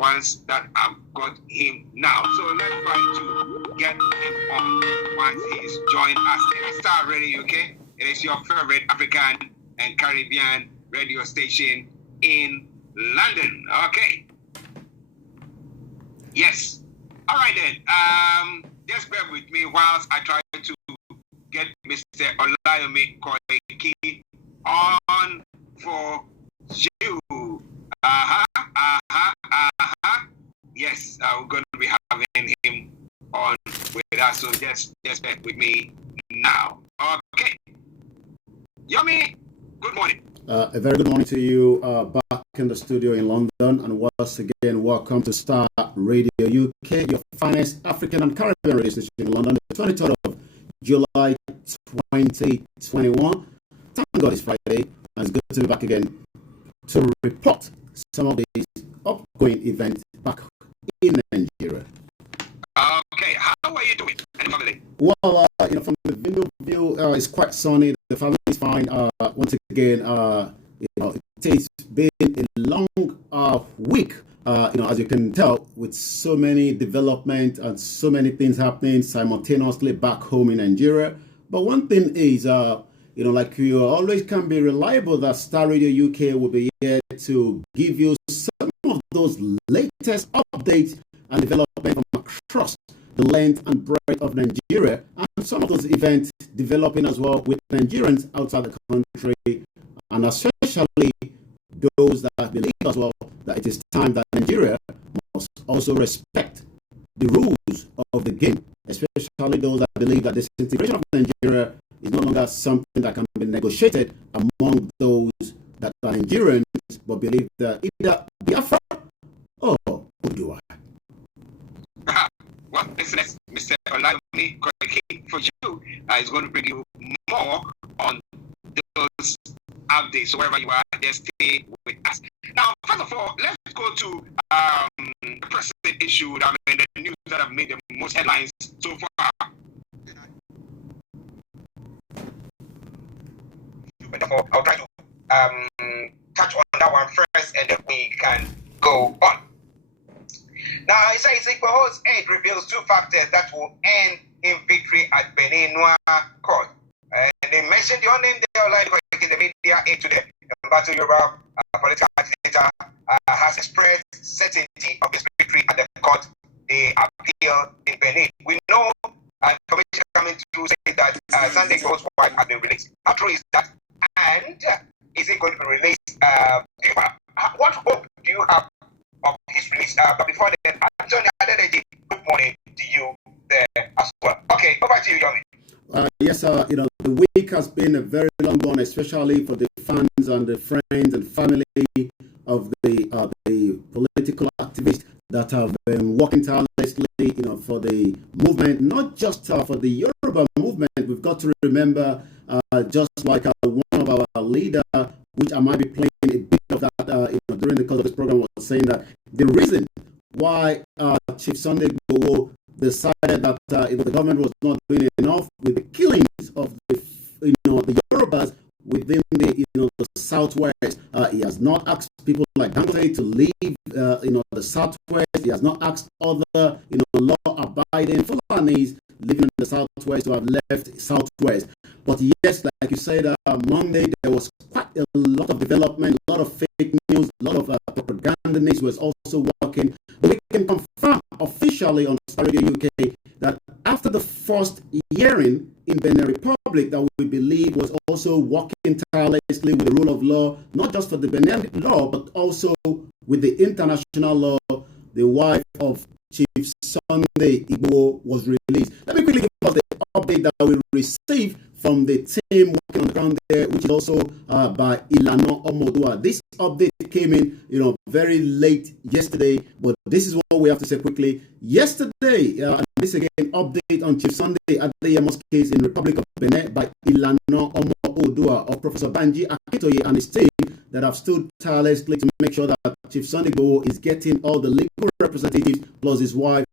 once that I've got him now. So let's try to get him on once he's joined us. It is Starr Radio UK. It is your favorite African and Caribbean radio station in London. Okay. Yes. All right then. Just bear with me whilst I try to get Mr. Olayomi Koiki on for you. Yes, we're going to be having him on with us. So just bear with me now. Okay. Yomi, good morning. A very good morning to you, back in the studio in London, and once again, welcome to Starr Radio UK, your finest African and Caribbean radio station in London, the 23rd of July 2021. Thank God it's Friday, and it's good to be back again to report some of these upcoming events back in Nigeria. Okay, how are you doing? And family? Well, from the window view, it's quite sunny. The family is fine. Once again, it's been a long week. As you can tell, with so many development and so many things happening simultaneously back home in Nigeria. But one thing is, like you always can be reliable that Starr Radio UK will be here to give you some of those latest updates and development from across the length and breadth of Nigeria, and some of those events developing as well with Nigerians outside the country, and especially those that believe as well that it is time that Nigeria must also respect the rules of the game, especially those that believe that this integration of Nigeria is no longer something that can be negotiated among those that are Nigerians but believe that either Biafra or Oduduwa. Well, listen, Mr. Olayomi Koiki for you is going to bring you more on those updates. So wherever you are, just stay with us. Now, first of all, let's go to the present issue. The news that have made the most headlines so far. I'll try to touch on that one first, and then we can go on. Now, it says Igboho's aid reveals two factors that will end in victory at Benin Court. And they mentioned the unnamed in the media aid to the Battle Yoruba political agitator has expressed certainty of his victory at the court. They appeal in Benin. We know information coming through saying that Sunday Igboho's wife has been released. How true is that? And is it going to be released? What hope do you have of his release? But before then, Anthony Adeleke, good morning to you there as well. Okay, over to you, Yomi. Yes, the week has been a very long one, especially for the fans and the friends and family of the political activists that have been working tirelessly, for the movement, not just for the Yoruba movement. We've got to remember, just like one of our leaders, which I might be playing a bit of that during the course of this program, was saying that the reason why Chief Sunday Igboho decided that the government was not doing enough with the killings of the Yorubas within the southwest. He has not asked people like Dangote to leave the southwest. He has not asked other law-abiding Fulanis living in the southwest to have left southwest. But yes, like you said, Monday there was quite a lot of development, a lot of fake news, a lot of propagandists was also working. But we can confirm officially on Starr Radio UK that after the first hearing in Benin Republic that we believe was also working tirelessly with the rule of law, not just for the Benin law, but also with the international law, the wife of Chief Sunday Igboho was released. Let me quickly give us the update that we received from the team working on the ground there, which is also by Ilana Omodua. This update came in, very late yesterday, but this is what we have to say quickly. Yesterday, and this again, update on Chief Sunday Adeyemo's case in Republic of Benin by Ilana Omodua of Professor Banji Akintoye and his team that have stood tirelessly to make sure that Chief Sunday Igboho is getting all the legal representatives plus his wife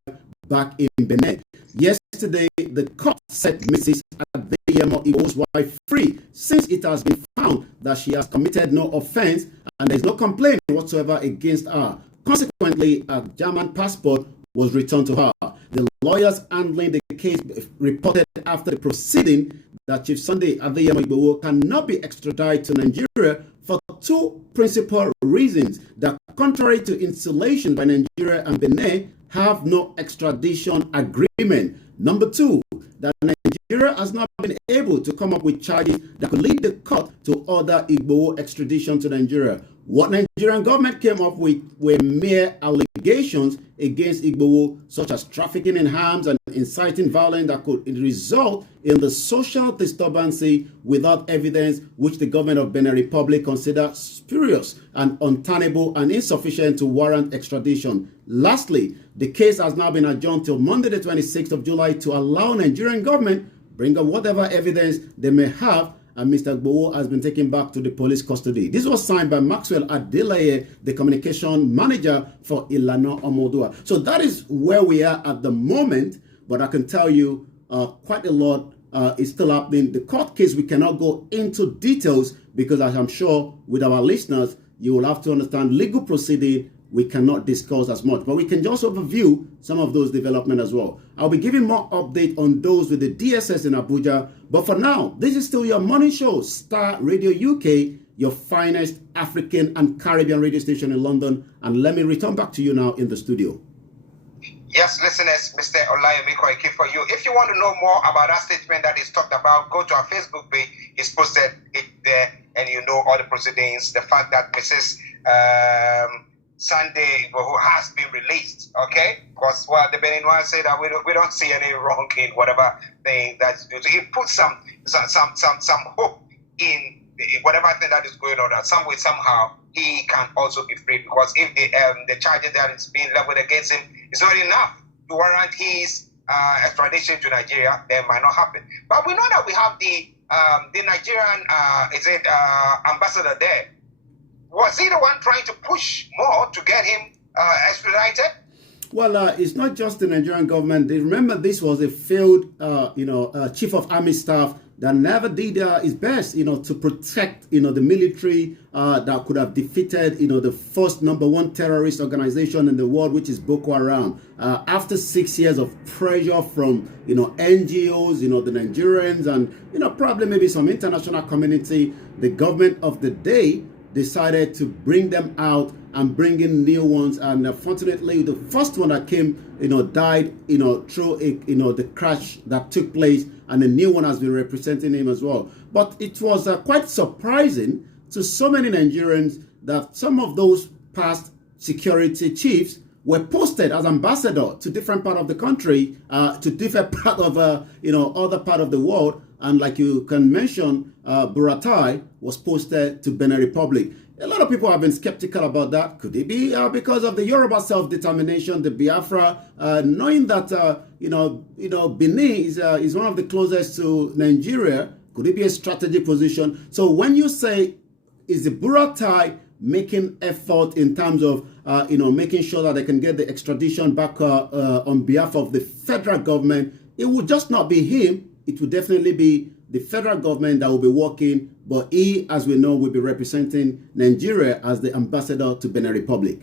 back in Benin. Yesterday, the court set Mrs. Adeyemo Igboho's wife free since it has been found that she has committed no offense and there is no complaint whatsoever against her. Consequently, a German passport was returned to her. The lawyers handling the case reported after the proceeding that Chief Sunday Adeyemo Igboho cannot be extradited to Nigeria for two principal reasons: that contrary to insulation by Nigeria and Benin, have no extradition agreement. Number two, that Nigeria has not been able to come up with charges that could lead the court to order Igboho extradition to Nigeria. What Nigerian government came up with were mere allegations against Igboho, such as trafficking in arms and inciting violence that could result in the social disturbance without evidence, which the government of Benin Republic considered spurious and untenable and insufficient to warrant extradition. Lastly, the case has now been adjourned till Monday the 26th of July to allow Nigerian government bring up whatever evidence they may have, and Mr. Igboho has been taken back to the police custody. This was signed by Maxwell Adeleye, the communication manager for Ilana Omodua. So that is where we are at the moment, but I can tell you quite a lot is still happening. The court case, we cannot go into details because, as I'm sure with our listeners, you will have to understand legal proceeding. We cannot discuss as much, but we can just overview some of those developments as well. I'll be giving more update on those with the DSS in Abuja. But for now, this is still your morning show, Star Radio UK, your finest African and Caribbean radio station in London. And let me return back to you now in the studio. Yes, listeners, Mr. Olayomi Koiki for you. If you want to know more about that statement that is talked about, go to our Facebook page. It's posted it there, and you know all the proceedings. The fact that Mrs. Sunday Igboho has been released, okay? Because the Beninois say that we don't see any wrong in whatever thing that's due to. It puts some hope in whatever thing that is going on. That some way somehow he can also be free, because if the charges that is being leveled against him is not enough to warrant his extradition to Nigeria, then it might not happen. But we know that we have the Nigerian ambassador there. Was he the one trying to push more to get him extradited? Well, it's not just the Nigerian government. Remember, this was a failed, chief of army staff that never did his best, to protect, the military that could have defeated, the first #1 terrorist organization in the world, which is Boko Haram. After 6 years of pressure from, NGOs, the Nigerians, and, probably maybe some international community, the government of the day decided to bring them out and bring in new ones, and fortunately the first one that came died through the crash that took place, and the new one has been representing him as well. But it was quite surprising to so many Nigerians that some of those past security chiefs were posted as ambassador to different part of the country, to different part of other part of the world. And like you can mention, Buratai was posted to Benin Republic. A lot of people have been skeptical about that. Could it be because of the Yoruba self-determination, the Biafra, knowing that Benin is one of the closest to Nigeria? Could it be a strategic position? So when you say, is the Buratai making effort in terms of making sure that they can get the extradition back on behalf of the federal government, it would just not be him. It will definitely be the federal government that will be working, but he, as we know, will be representing Nigeria as the ambassador to Benin Republic.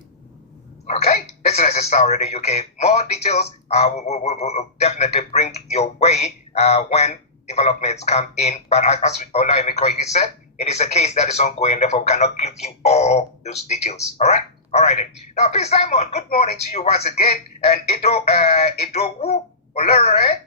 Okay, listen, as a Star Radio UK, more details we'll definitely bring your way when developments come in. But as Olayomi Koiki said, it is a case that is ongoing, therefore we cannot give you all those details. All right? All right then. Now, Prince Simon, good morning to you once again. And Idowu Olorere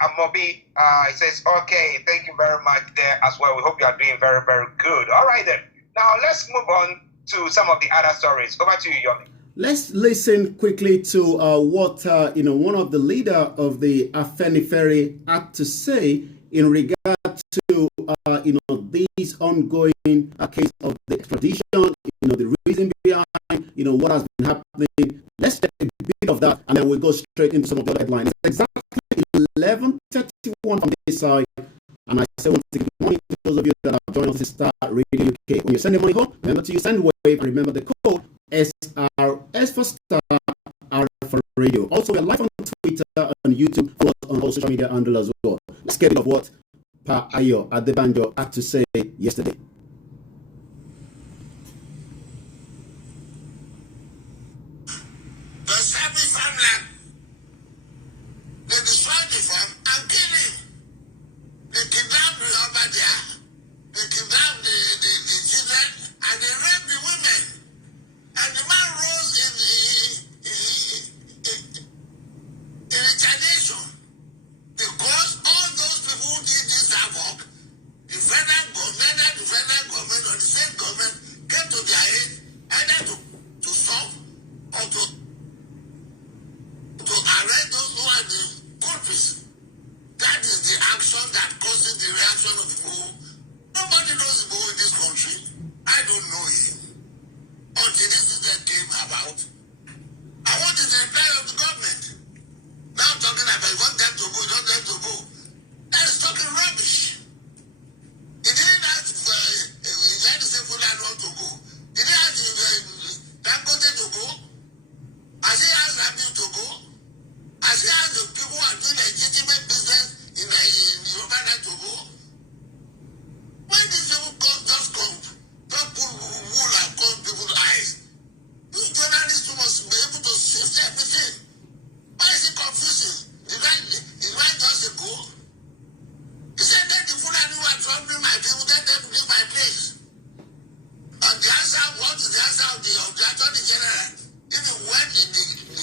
Amobi, he says, okay, thank you very much there as well. We hope you are doing very, very good. All right then. Now, let's move on to some of the other stories. Over to you, Yomi. Let's listen quickly to what one of the leader of the Afenifere had to say in regard to these ongoing case of the extradition, the reason behind what has been happening. Let's get a bit of that, and then we'll go straight into some of the headlines. It's exactly 11:31 from this side, and I say once again, good morning to those of you that have joined us to Star Radio UK. When you send your money home, remember to use Sendwave, and remember the code SRS for Star, R for Radio. Also, we're live on Twitter and YouTube, follow us on all social media handles as well. Let's get rid of what Pa Ayo Adebanjo had to say yesterday.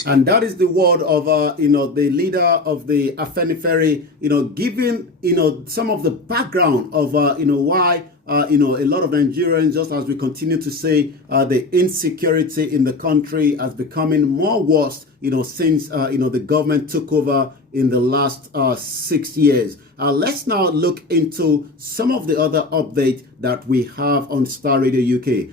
And that is the word of, the leader of the Afenifere, giving, some of the background of, why, a lot of Nigerians, just as we continue to say, the insecurity in the country has becoming more worse, since, the government took over in the last 6 years. Let's now look into some of the other updates that we have on Star Radio UK.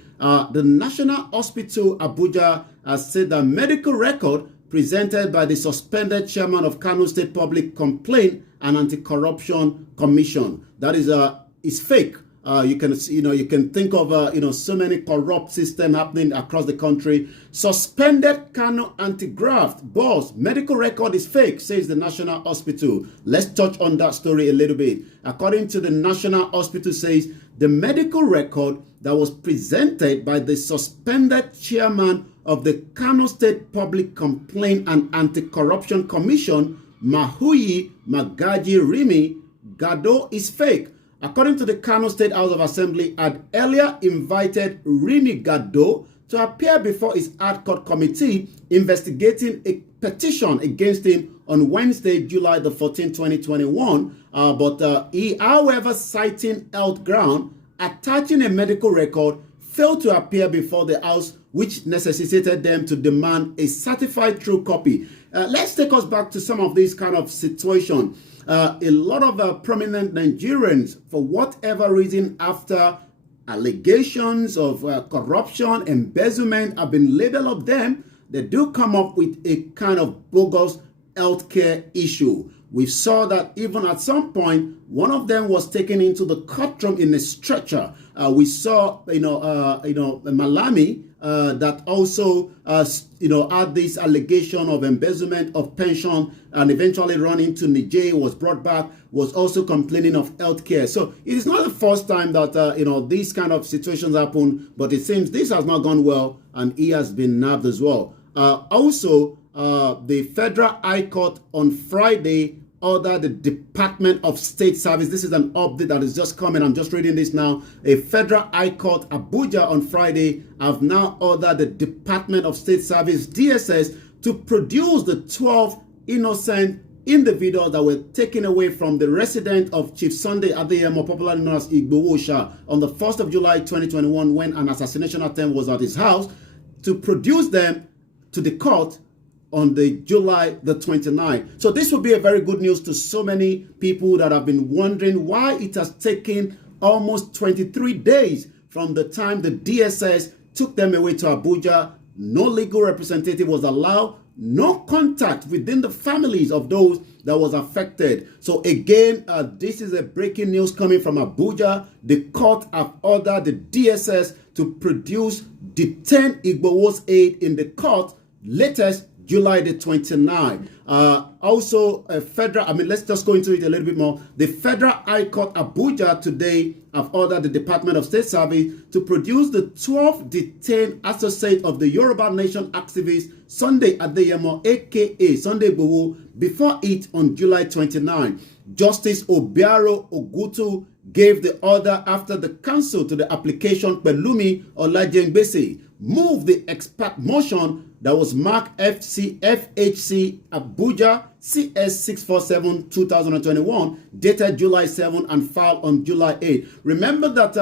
The National Hospital Abuja has said that medical record presented by the suspended chairman of Kano State Public Complaint and Anti-Corruption Commission, that is fake. You can think of so many corrupt systems happening across the country. Suspended Kano anti-graft boss medical record is fake, says the National Hospital. Let's touch on that story a little bit. According to the National Hospital, says the medical record that was presented by the suspended chairman of the Kano State Public Complaint and Anti-Corruption Commission, Mahuyi Magaji Rimi Gado, is fake. According to the Kano State House of Assembly, had earlier invited Rimi Gado to appear before his ad court committee investigating a petition against him on Wednesday, July the 14th, 2021. But he, however, citing health ground, attaching a medical record, failed to appear before the House, which necessitated them to demand a certified true copy. Let's take us back to some of these kind of situations. A lot of prominent Nigerians, for whatever reason, after allegations of corruption, embezzlement have been labeled of them, they do come up with a kind of bogus healthcare issue. We saw that even at some point, one of them was taken into the courtroom in a stretcher. We saw, Malami, that also, had this allegation of embezzlement of pension and eventually run into Niger, was brought back, was also complaining of healthcare. So it is not the first time that, these kind of situations happen, but it seems this has not gone well and he has been nabbed as well. The Federal High Court on Friday ordered the Department of State Service. This is an update that is just coming. I'm just reading this now. A Federal High Court Abuja on Friday have now ordered the Department of State Service, DSS, to produce the 12 innocent individuals that were taken away from the residence of Chief Sunday Adeyemo, popularly known as Igboho, on the 1st of July 2021 when an assassination attempt was at his house, to produce them to the court on the July the 29th. So this will be a very good news to so many people that have been wondering why it has taken almost 23 days from the time the DSS took them away to Abuja. No legal representative was allowed, no contact within the families of those that was affected. So again, this is a breaking news coming from Abuja. The court have ordered the DSS to produce detained Igboho's aid in the court latest July the 29th. Also, let's just go into it a little bit more. The Federal High Court Abuja today have ordered the Department of State Service to produce the 12 detained associates of the Yoruba Nation activist Sunday Adeyemo, aka Sunday Igboho, before it on July 29. Justice Obiaro Ogutu gave the order after the counsel to the application Petroleum Olajengbese moved the expert motion that was marked FHC Abuja CS 647-2021, dated July 7 and filed on July 8. Remember that,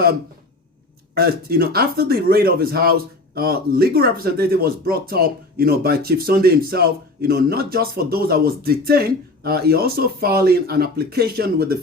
after the raid of his house, legal representative was brought up, by Chief Sunday himself, not just for those that was detained. He also filed in an application with the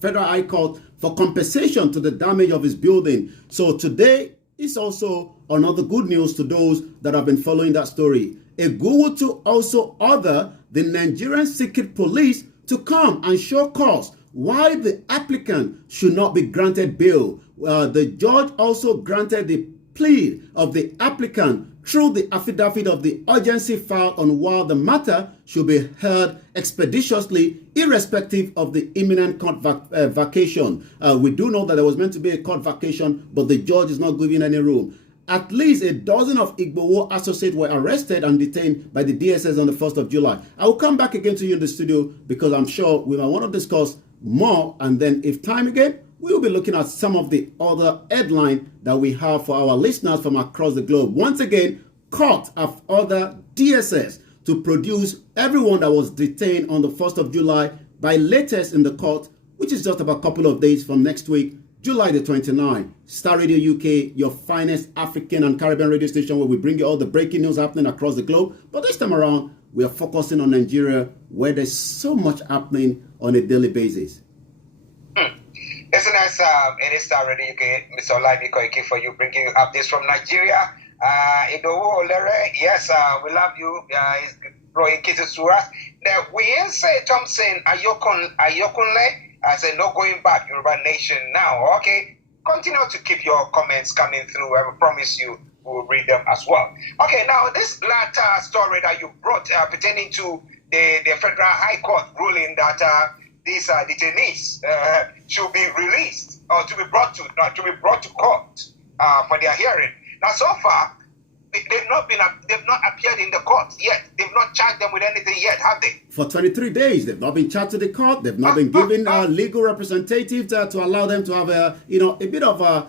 Federal High Court for compensation to the damage of his building. So today, it's also another good news to those that have been following that story. Igboho to also order the Nigerian Secret Police to come and show cause why the applicant should not be granted bail. The judge also granted the plea of the applicant through the affidavit of the urgency filed on while the matter should be heard expeditiously, irrespective of the imminent court vacation. We do know that there was meant to be a court vacation, but the judge is not giving any room. At least a dozen of Igboho associates were arrested and detained by the DSS on the 1st of July. I will come back again to you in the studio because I'm sure we might want to discuss more, and then if time again, we will be looking at some of the other headlines that we have for our listeners from across the globe. Once again, court have ordered DSS to produce everyone that was detained on the 1st of July by latest in the court, which is just about a couple of days from next week, July the 29th. Star Radio UK, your finest African and Caribbean radio station, where we bring you all the breaking news happening across the globe. But this time around, we are focusing on Nigeria, where there's so much happening on a daily basis. Listeners, it is Star Radio UK, Mr. Olabi Koiki, for you, bringing you updates from Nigeria. Igboho Olere, yes, we love you. He's throwing kisses to us. We say Thompson Ayokunle. I say no going back, Yoruba Nation now. Okay, continue to keep your comments coming through. I will promise you we'll read them as well. Okay, now this latter story that you brought pertaining to the Federal High Court ruling that these detainees should be released or to be brought to court for their hearing. Now, so far, they've not appeared in the court yet. They've not charged them with anything yet, have they? For 23 days, they've not been charged to the court. They've not been given legal representatives to allow them to have a bit of a,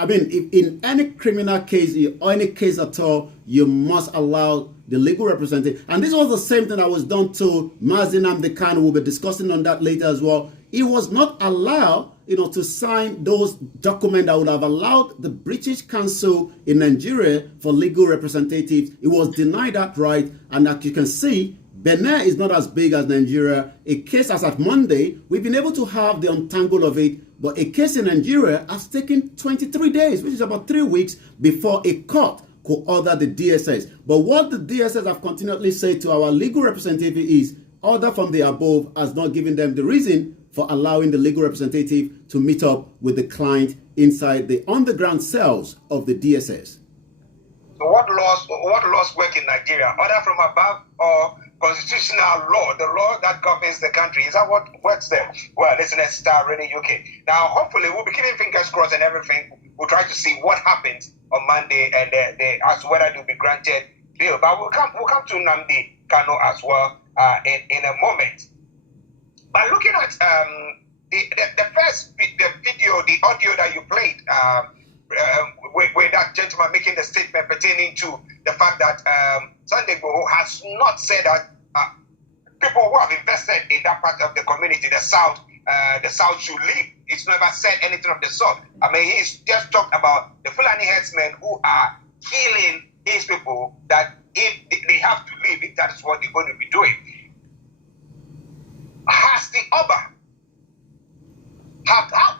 I mean, if in any criminal case or any case at all, you must allow the legal representative. And this was the same thing that was done to Mazi Nnamdi Kanu. We'll be discussing on that later as well. He was not allowed, to sign those documents that would have allowed the British Council in Nigeria for legal representatives. He was denied that right. And as you can see, Benin is not as big as Nigeria. A case as at Monday, we've been able to have the untangle of it. But a case in Nigeria has taken 23 days, which is about 3 weeks before a court could order the DSS. But what the DSS have continually said to our legal representative is, order from the above has not given them the reason for allowing the legal representative to meet up with the client inside the underground cells of the DSS. So what laws work in Nigeria? Order from above or constitutional law, the law that governs the country? Is that what works there? Well, listen, let's Star Radio UK. Now, hopefully, we'll be keeping fingers crossed and everything. We'll try to see what happens on Monday and as to whether they'll be granted bail. But we'll come to Nnamdi Kanu as well in a moment. But looking at the first video, the audio that you played, with that gentleman making the statement pertaining to the fact that Sunday Igboho has not said that people who have invested in that part of the community, the South should leave. It's never said anything of the sort. I mean, he's just talked about the Fulani herdsmen who are killing his people, that if they have to leave, if that is what they're going to be doing. Has the Oba,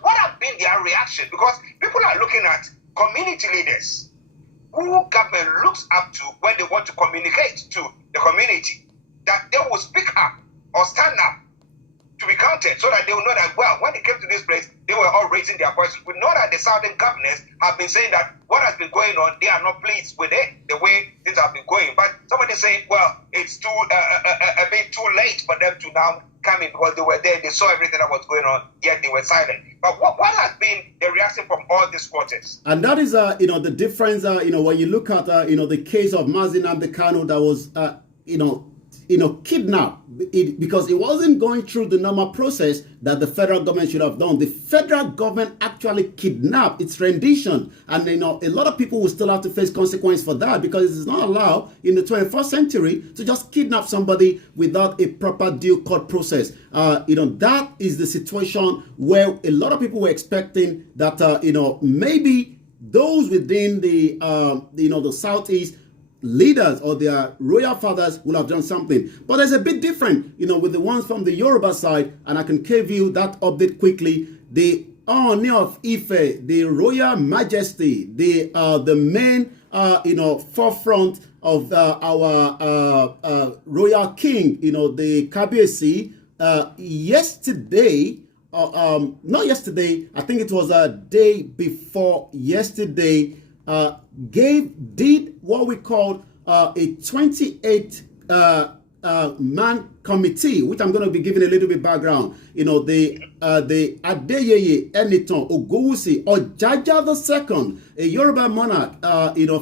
what have been their reaction? Because people are looking at community leaders who government looks up to when they want to communicate to the community, that they will speak up or stand up to be counted, so that they will know that, well, when they came to this place, they were all raising their voices. We know that the southern governors have been saying that what has been going on, they are not pleased with it, the way things have been going. But somebody saying, well, it's too a bit too late for them to now come in, because they were there, they saw everything that was going on, yet they were silent. But what has been the reaction from all these quarters? And that is, the difference, when you look at, the case of Mazi Nnamdi Kanu that was, kidnapped, because it wasn't going through the normal process that the federal government should have done. The federal government actually kidnapped its rendition, and a lot of people will still have to face consequence for that, because it is not allowed in the 21st century to just kidnap somebody without a proper due court process. That is the situation where a lot of people were expecting that maybe those within the Southeast leaders or their royal fathers will have done something. But there's a bit different, with the ones from the Yoruba side, and I can give you that update quickly. The Ooni of Ife, the Royal Majesty, the main, forefront of our royal king, the Kabiyesi, yesterday, not yesterday, I think it was a day before yesterday, did what we called a 28 man committee, which I'm going to be giving a little bit background. The Adeyeye Enitan Ogowusi Ojaja II, a Yoruba monarch,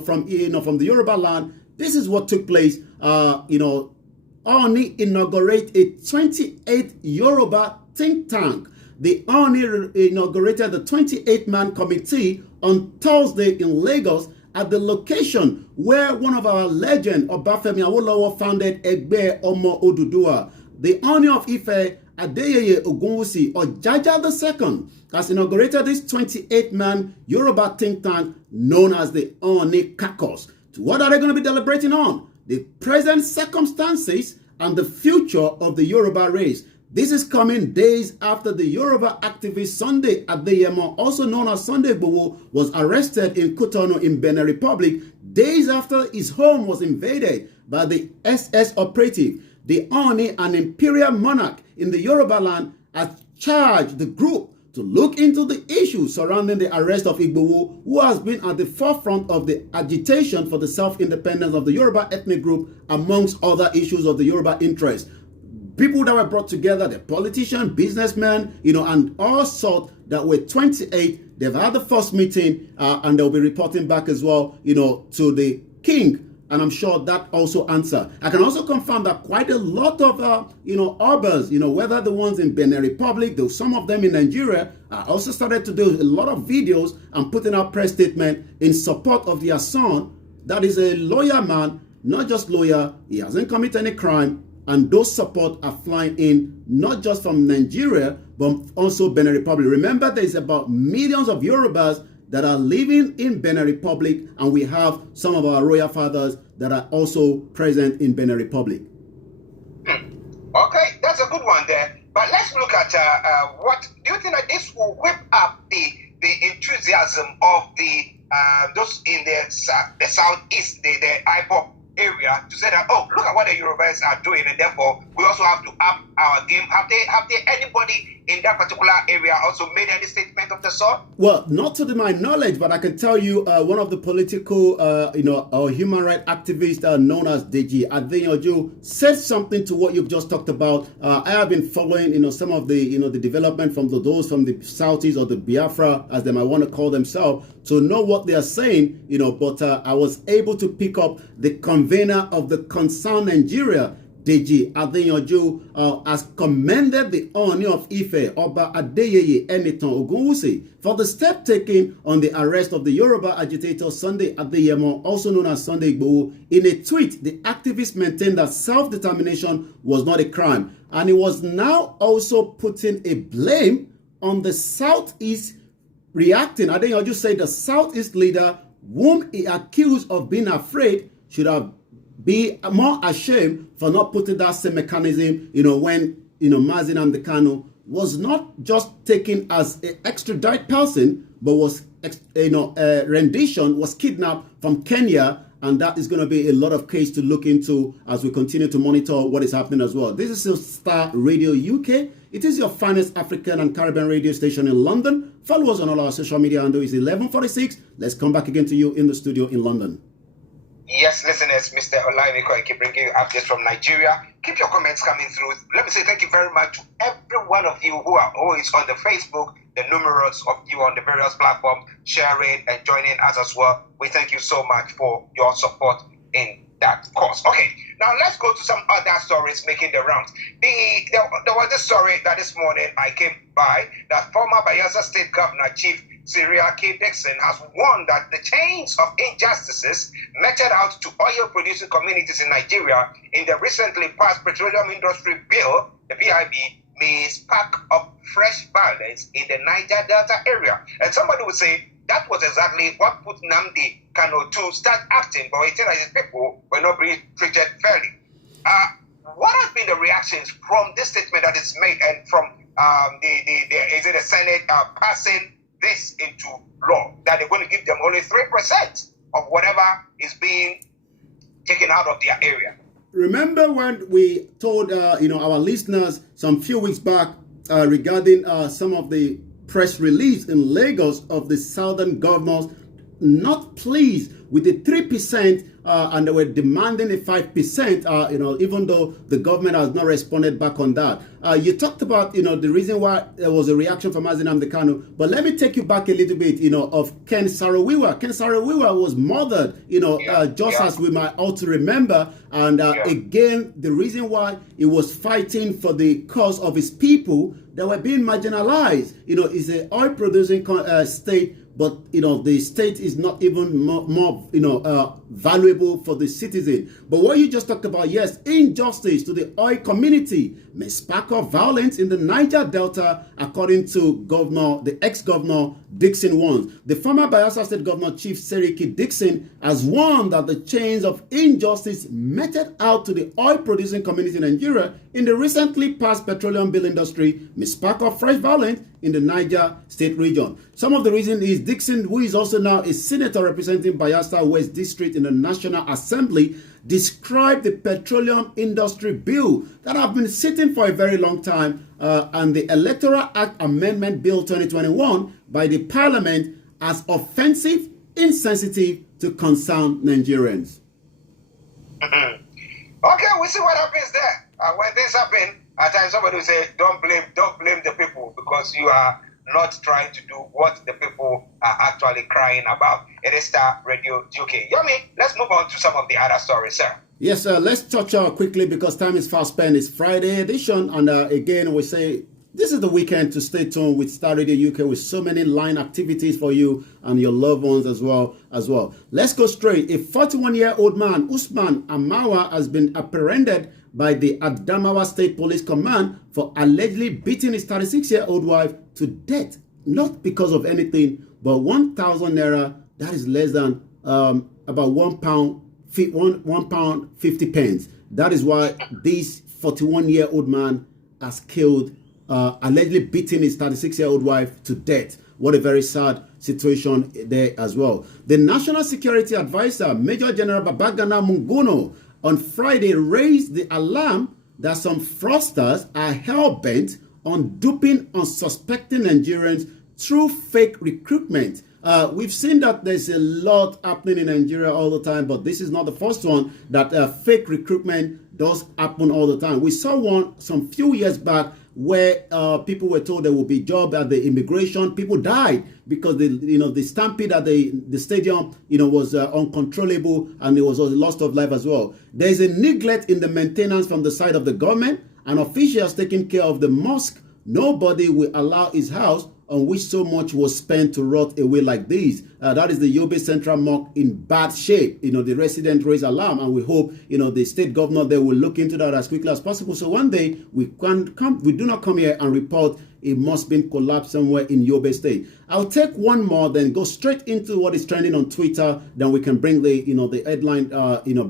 from the Yoruba land. This is what took place. Oni inaugurate a 28 Yoruba think tank. The Oni inaugurated the 28-man committee on Thursday in Lagos, at the location where one of our legends, Obafemi Awolowo, founded Igboho Odudua. The Oni of Ife, Adeyeye Ogunwusi, or Jaja II, has inaugurated this 28-man Yoruba think tank known as the Oni Caucus. What are they going to be deliberating on? The present circumstances and the future of the Yoruba race. This is coming days after the Yoruba activist Sunday Adeyemo, also known as Sunday Igboho, was arrested in Cotonou in Benin Republic, days after his home was invaded by the SS operative. The Oni, an imperial monarch in the Yoruba land, has charged the group to look into the issues surrounding the arrest of Igboho, who has been at the forefront of the agitation for the self-independence of the Yoruba ethnic group, amongst other issues of the Yoruba interest. People that were brought together, the politicians, businessmen, and all sorts that were 28. They've had the first meeting, and they'll be reporting back as well, to the king. And I'm sure that also answer. I can also confirm that quite a lot of, Urbans, whether the ones in Benin Republic, though some of them in Nigeria, also started to do a lot of videos and putting out press statement in support of their son. That is a lawyer man, not just lawyer. He hasn't committed any crime. And those support are flying in, not just from Nigeria, but also Benin Republic. Remember, there's about millions of Yorubas that are living in Benin Republic, and we have some of our royal fathers that are also present in Benin Republic. Okay, that's a good one there. But let's look at what do you think that this will whip up the enthusiasm of the those in the southeast, the IPOP area, to say that, oh, look at what the Yorubas are doing, and therefore we also have to up our game. Have they anybody in that particular area also made any statement of the sort? Well, not to my knowledge, but I can tell you one of the political, human rights activists known as Deji Adeyanju said something to what you've just talked about. I have been following, some of the, the development from those from the Southeast, or the Biafra, as they might want to call themselves, to know what they are saying, but I was able to pick up the convener of the Concern Nigeria, Deji Adeyanju, has commended the Oni of Ife, Oba Adeyeye Enitan Ogunwusi, for the step taken on the arrest of the Yoruba agitator Sunday Adeyemo, also known as Sunday Igboho. In a tweet, the activist maintained that self-determination was not a crime, and he was now also putting a blame on the Southeast reacting. Adeyanju said the Southeast leader, whom he accused of being afraid, should have be more ashamed for not putting that same mechanism, when, Mazi Nnamdi Kanu was not just taken as an extradited person, but was, rendition, was kidnapped from Kenya, and that is going to be a lot of case to look into as we continue to monitor what is happening as well. This is Starr Radio UK. It is your finest African and Caribbean radio station in London. Follow us on all our social media, and it's 11:46. Let's come back again to you in the studio in London. Yes, listeners, Mr. Olaimiko, I keep bringing you updates from Nigeria. Keep your comments coming through. Let me say thank you very much to every one of you who are always on the Facebook, the numerous of you on the various platforms, sharing and joining us as well. We thank you so much for your support in that cause. Okay, now let's go to some other stories making the rounds. There was this story that this morning I came by, that former Bayelsa State Governor Chief Syria K. Dixon has warned that the chains of injustices meted out to oil-producing communities in Nigeria in the recently passed Petroleum Industry Bill, the PIB, may spark up fresh violence in the Niger Delta area. And somebody would say that was exactly what put Nnamdi Kanu to start acting, but it said that his people were not being treated fairly. What has been the reactions from this statement that is made, and from the Senate passing this into law, that they're going to give them only 3% of whatever is being taken out of their area? Remember when we told our listeners some few weeks back regarding some of the press release in Lagos of the southern governors not pleased with the 3%, and they were demanding a 5%, even though the government has not responded back on that. You talked about, the reason why there was a reaction from Mazi Nnamdi Kanu, but let me take you back a little bit, of Ken Saro-Wiwa. Ken Saro-Wiwa was murdered, as we might also remember, and again, the reason why he was fighting for the cause of his people that were being marginalized, is an oil-producing state but the state is not even more valuable for the citizen. But what you just talked about, yes, injustice to the oil community may spark up violence in the Niger Delta, according to the ex-governor Dixon warns. The former Bayelsa State Governor Chief Seriki Dixon has warned that the chains of injustice meted out to the oil-producing community in Nigeria in the recently passed petroleum bill industry may spark up fresh violence in the Niger State region. Some of the reason is Dixon, who is also now a senator representing Bayelsa West District in the National Assembly, described the petroleum industry bill that have been sitting for a very long time and the Electoral Act Amendment Bill 2021 by the Parliament as offensive, insensitive to concerned Nigerians. Okay, we'll see what happens there. When things happen, at times somebody will say, don't blame the people because you are not trying to do what the people are actually crying about. It is Starr Radio UK. Yomi, let's move on to some of the other stories, sir. Yes, let's touch quickly because time is fast spent. It's Friday edition, and again, we say this is the weekend to stay tuned with Starr Radio UK with so many line activities for you and your loved ones as well. Let's go straight. A 41-year-old man, Usman Amawa, has been apprehended by the Adamawa State Police Command for allegedly beating his 36-year-old wife to death, not because of anything, but 1,000 naira, that is less than about £1.50. That is why this 41-year-old man has killed, allegedly beating his 36-year-old wife to death. What a very sad situation there as well. The National Security Advisor, Major General Babagana Mungono, on Friday raised the alarm that some fraudsters are hell-bent on duping unsuspecting Nigerians through fake recruitment. We've seen that there's a lot happening in Nigeria all the time, but this is not the first one that fake recruitment does happen all the time. We saw one some few years back where people were told there would be job at the immigration. People died because the stampede at the stadium was uncontrollable, and there was a loss of life as well. There is a neglect in the maintenance from the side of the government and officials taking care of the mosque. Nobody will allow his house on which so much was spent to rot away like this. That is the Yobe Central Mosque in bad shape. The resident raised alarm, and we hope the state governor there will look into that as quickly as possible. So one day we do not come here and report a mosque being collapsed somewhere in Yobe State. I'll take one more, then go straight into what is trending on Twitter. Then we can bring the the headline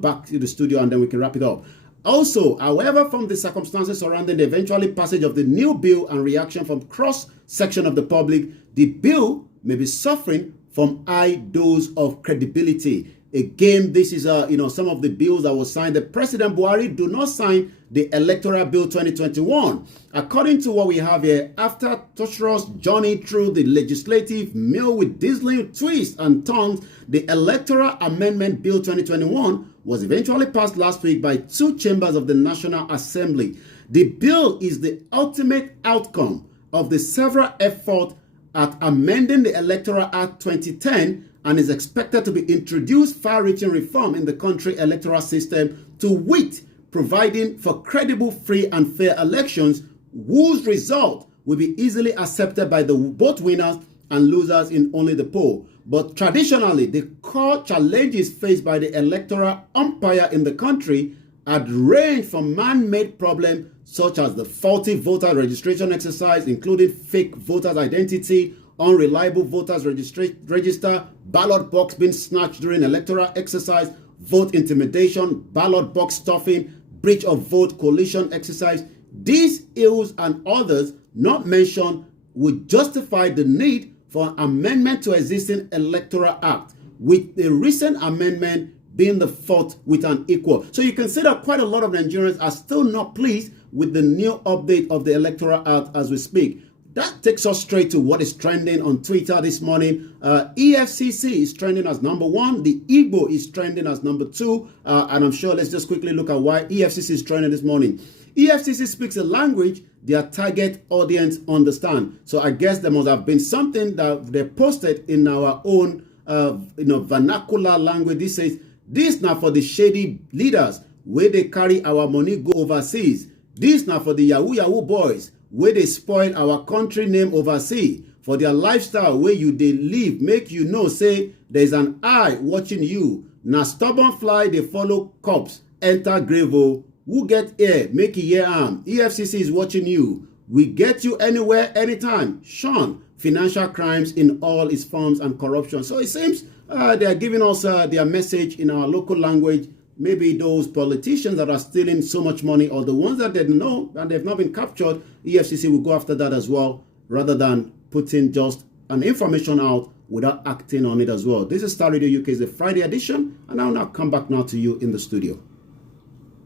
back to the studio, and then we can wrap it up. Also, however, from the circumstances surrounding the eventual passage of the new bill and reaction from cross-section of the public, the bill may be suffering from high dose of credibility. Again, this is some of the bills that were signed. The President Buhari do not sign the Electoral Bill 2021. According to what we have here, after torturous journey through the legislative mill with dazzling twists and turns, the Electoral Amendment Bill 2021 was eventually passed last week by two chambers of the National Assembly. The bill is the ultimate outcome of the several efforts at amending the Electoral Act 2010 and is expected to be introduced far-reaching reform in the country electoral system, to wit, providing for credible, free and fair elections whose result will be easily accepted by both winners and losers in only the poll. But traditionally, the core challenges faced by the electoral umpire in the country had ranged from man-made problems such as the faulty voter registration exercise, including fake voters' identity, unreliable voters register, ballot box being snatched during electoral exercise, vote intimidation, ballot box stuffing, breach of vote coalition exercise. These ills and others not mentioned would justify the need for an amendment to existing Electoral Act, with the recent amendment being the fourth with an equal. So you can see that quite a lot of Nigerians are still not pleased with the new update of the Electoral Act as we speak. That takes us straight to what is trending on Twitter this morning. EFCC is trending as number 1. The Igboho is trending as number 2. And I'm sure let's just quickly look at why EFCC is trending this morning. EFCC speaks a language their target audience understand. So I guess there must have been something that they posted in our own vernacular language. This says, this now for the shady leaders where they carry our money go overseas. This now for the Yahoo boys where they spoil our country name overseas. for their lifestyle where you they live, make you know, say, there's an eye watching you. Now stubborn fly, they follow cops, enter grave. Who get air, make it year arm. EFCC is watching you. We get you anywhere, anytime. Sean, financial crimes in all its forms and corruption. So it seems they are giving us their message in our local language. Maybe those politicians that are stealing so much money, or the ones that they know and they've not been captured, EFCC will go after that as well, rather than putting just an information out without acting on it as well. This is Star Radio UK, is the Friday edition, and I'll now come back now to you in the studio.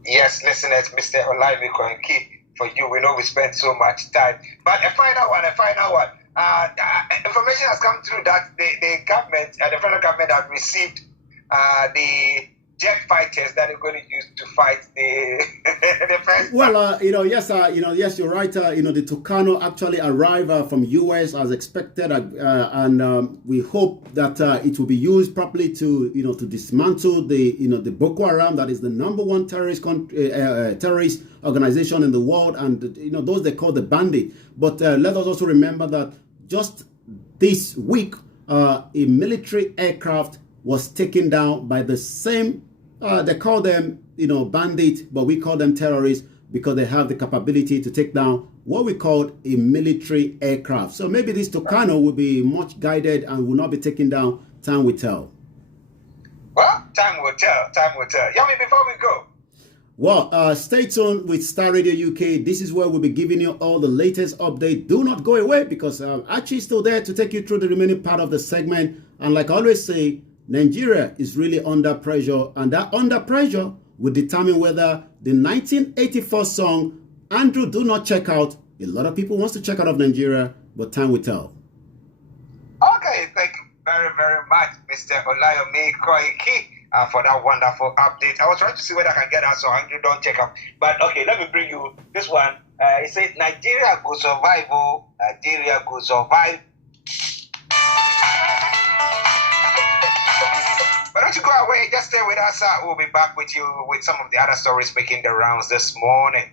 Yes, listeners, Mr. Olaimiko and Key, for you, we know we spend so much time. But a final one. Information has come through that the government, the federal government, have received the jet fighters that are going to use to fight the the first. Well, yes, you're right. The Tucano actually arrived from US as expected, and we hope that it will be used properly to to dismantle the Boko Haram, that is the number one terrorist organization in the world, and those they call the bandit. But let us also remember that just this week, a military aircraft was taken down by the same. They call them, bandits, but we call them terrorists because they have the capability to take down what we call a military aircraft. So maybe this Tucano will be much guided and will not be taken down. Time will tell. Well, time will tell. Time will tell. Yami, before we go. Well, stay tuned with Star Radio UK. This is where we'll be giving you all the latest update. Do not go away, because Archie is still there to take you through the remaining part of the segment. And like I always say, Nigeria is really under pressure, and that under pressure will determine whether the 1984 song, Andrew, Do Not Check Out, a lot of people wants to check out of Nigeria, but time will tell. Okay, thank you very, very much, Mr. Olayomi Koiki, for that wonderful update. I was trying to see whether I can get that song, Andrew, don't check out. But okay, let me bring you this one. It says, Nigeria go survive, Nigeria go survive. But don't you go away, just stay with us. We'll be back with you with some of the other stories making the rounds this morning.